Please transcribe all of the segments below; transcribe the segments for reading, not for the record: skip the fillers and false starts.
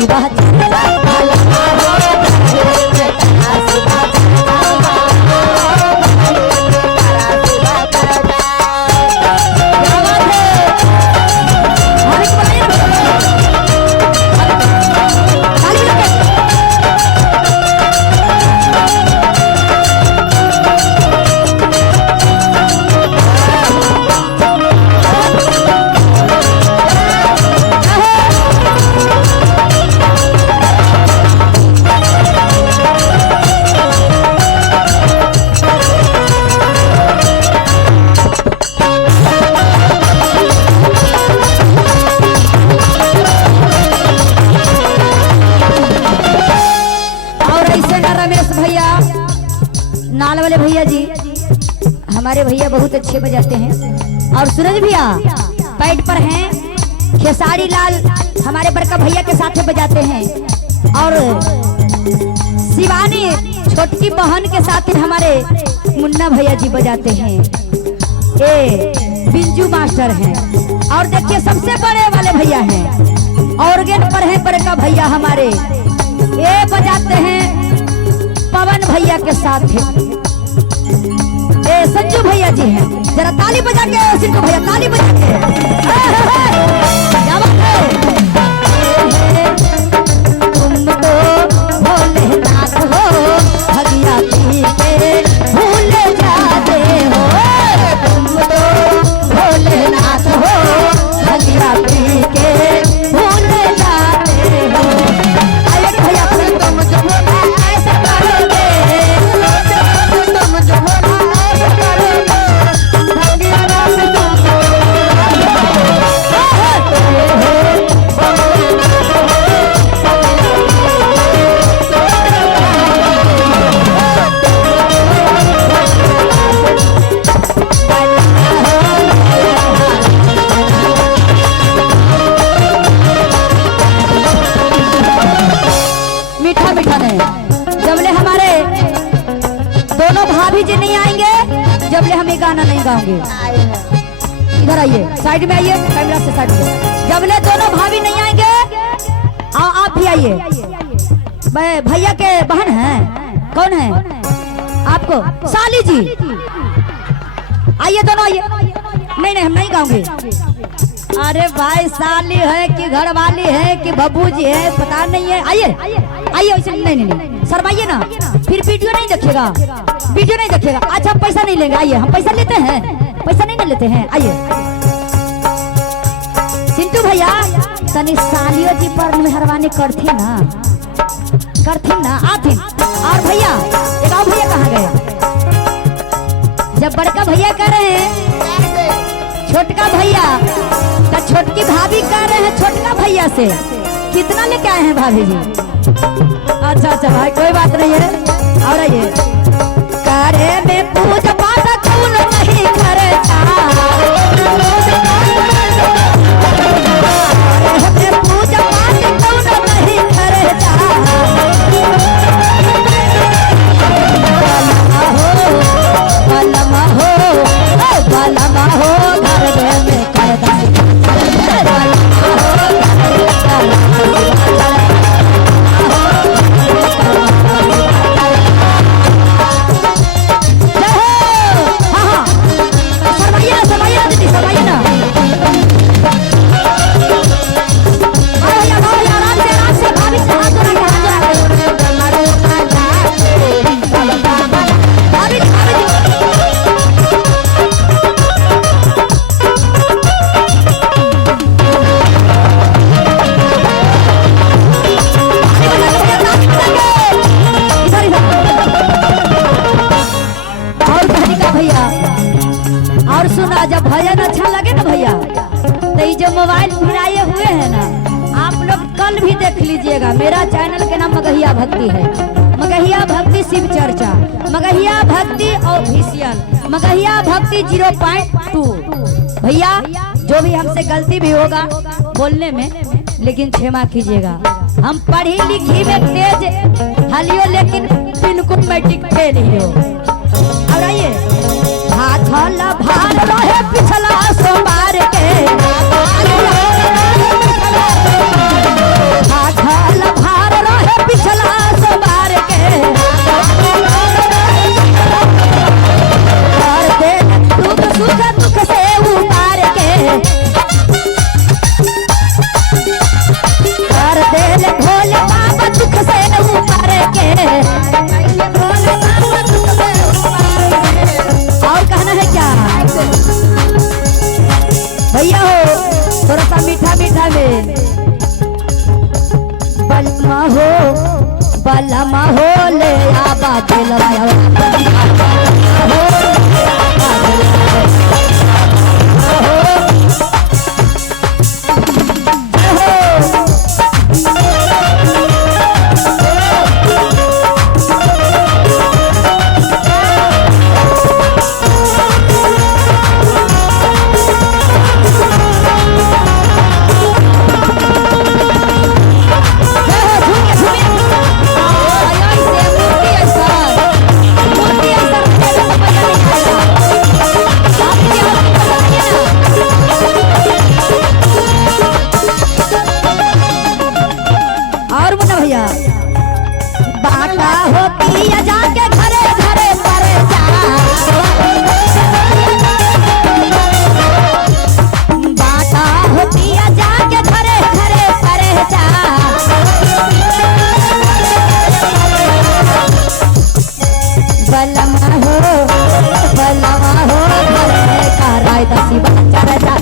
शिवा नाल वाले भैया जी हमारे भैया बहुत अच्छे बजाते हैं। और सूरज भैया पैड पर हैं। खेसारी लाल हमारे बड़का भैया के साथ बजाते हैं। और शिवानी छोटकी बहन के साथ हमारे मुन्ना भैया जी बजाते हैं। ये बिंजू मास्टर हैं। और देखिए सबसे बड़े वाले भैया हैं ऑर्गन पर है बड़का भैया हमारे, ये बजाते हैं पवन भैया के साथ है। ए संजू भैया जी हैं, जरा ताली बजा के सिंटू भैया ताली बजा के क्या बात है। तुम तो भोलेनाथ हो भगिया पी के भूल जाते हो। तुम तो भोलेनाथ हो भगिया पी के भूल जाते हो। आइए भैया तुम जो ऐसा करोगे तुम जो नहीं आएंगे जबले हम ये गाना नहीं गाएंगे। इधर आइए, साइड में आइए, कैमरा से साइड में। जबले दोनों भाभी नहीं आएंगे आओ आप भी आइए। भैया के बहन हैं, कौन है आपको? साली जी आइए, दोनों आइए। नहीं नहीं हम नहीं गाऊंगे। अरे भाई साली है कि घर वाली है कि बब्बू जी है पता नहीं है। आइए आइए, ऐसे नहीं नहीं नहीं शर्माइए ना, फिर वीडियो नहीं देखेगा, वीडियो नहीं देखेगा। अच्छा हम पैसा नहीं लेंगे, आइए हम पैसा लेते हैं, पैसा नहीं लेते हैं। आइए सिंटू भैया तनी सालियों जी पर मेहरबानी करती ना आती। और भैया एक और भैया कहाँ गए? जब बड़का भैया कह रहे हैं छोटका भैया तो छोटकी भाभी कह रहे हैं छोटका भैया से कितना लेके आए हैं भाभी जी? अच्छा अच्छा भाई कोई बात नहीं है। और आइए करे में पूजा पाठ कौन नहीं करता, पूजा पाठ कौन नहीं करता। बलमा हो घर में करता। जब भजन अच्छा लगे ना भैया तो ये जो मोबाइल फिराए हुए हैं ना आप लोग कल भी देख लीजिएगा। मेरा चैनल के नाम मगहिया भक्ति है, मगहिया भक्ति शिव चर्चा, मगहिया भक्ति ऑफिशियल, मगहिया भक्ति 0.2। भैया जो भी हमसे गलती भी होगा बोलने में लेकिन क्षमा कीजिएगा। हम पढ़ी लिखी में तेज हलियो लेकिन बिल्कुल मैट्रिक फेल ही हो। अब आइए हाथ भार रहे पिछला सोमवार के, हाथ बलमा हो ले आबा दिलवा बाटा हो पिया जाके घरे घरे पर जा बाटा हो पिया जाके घरे घरे पर जा बलमा हो घर में कराय दसी बच्चा जा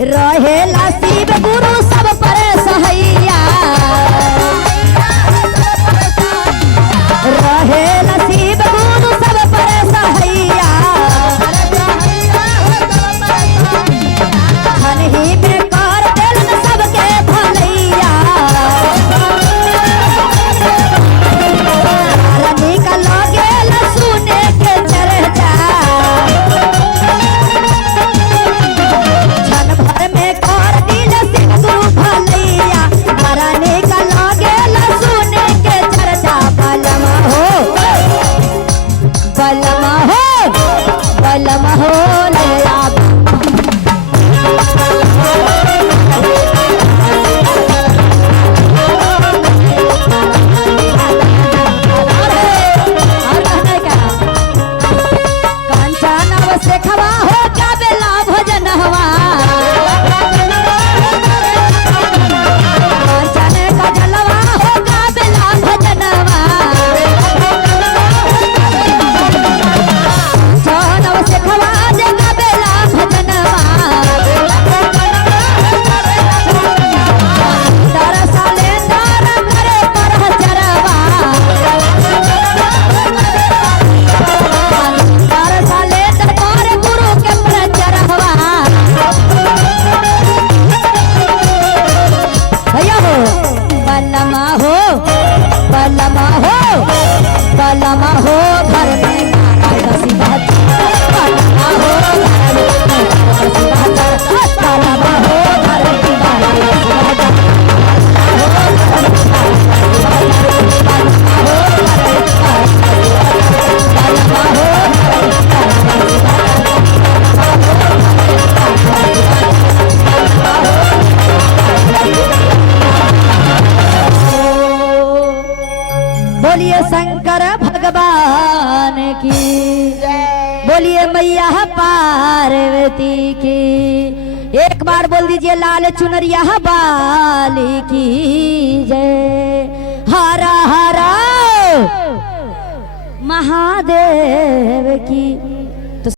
रहेला शिव गुरु सब पर सहैया रहेला शिव गुरु सब पर सहैया खनही में कर देलन सबके भलैया रानी का लगेल सुने के चर्चा बलमा हो ले आबा कंचन से खवा हो क्या बेला भजन हवा कंचन का जलवा हो क्या बेला भजनवा से खवा देगा बेला भजनवा तारा साले तारा करे पर चरवा तारा साले दरबार गुरु के प्रचरवा भैया हो बलमा हो घर में दसी बात बोलिए शंकर भगवान की बोलिए मैया पार्वती की एक बार बोल दीजिए लाल चुनरिया बाली की जय हरा हरा महादेव की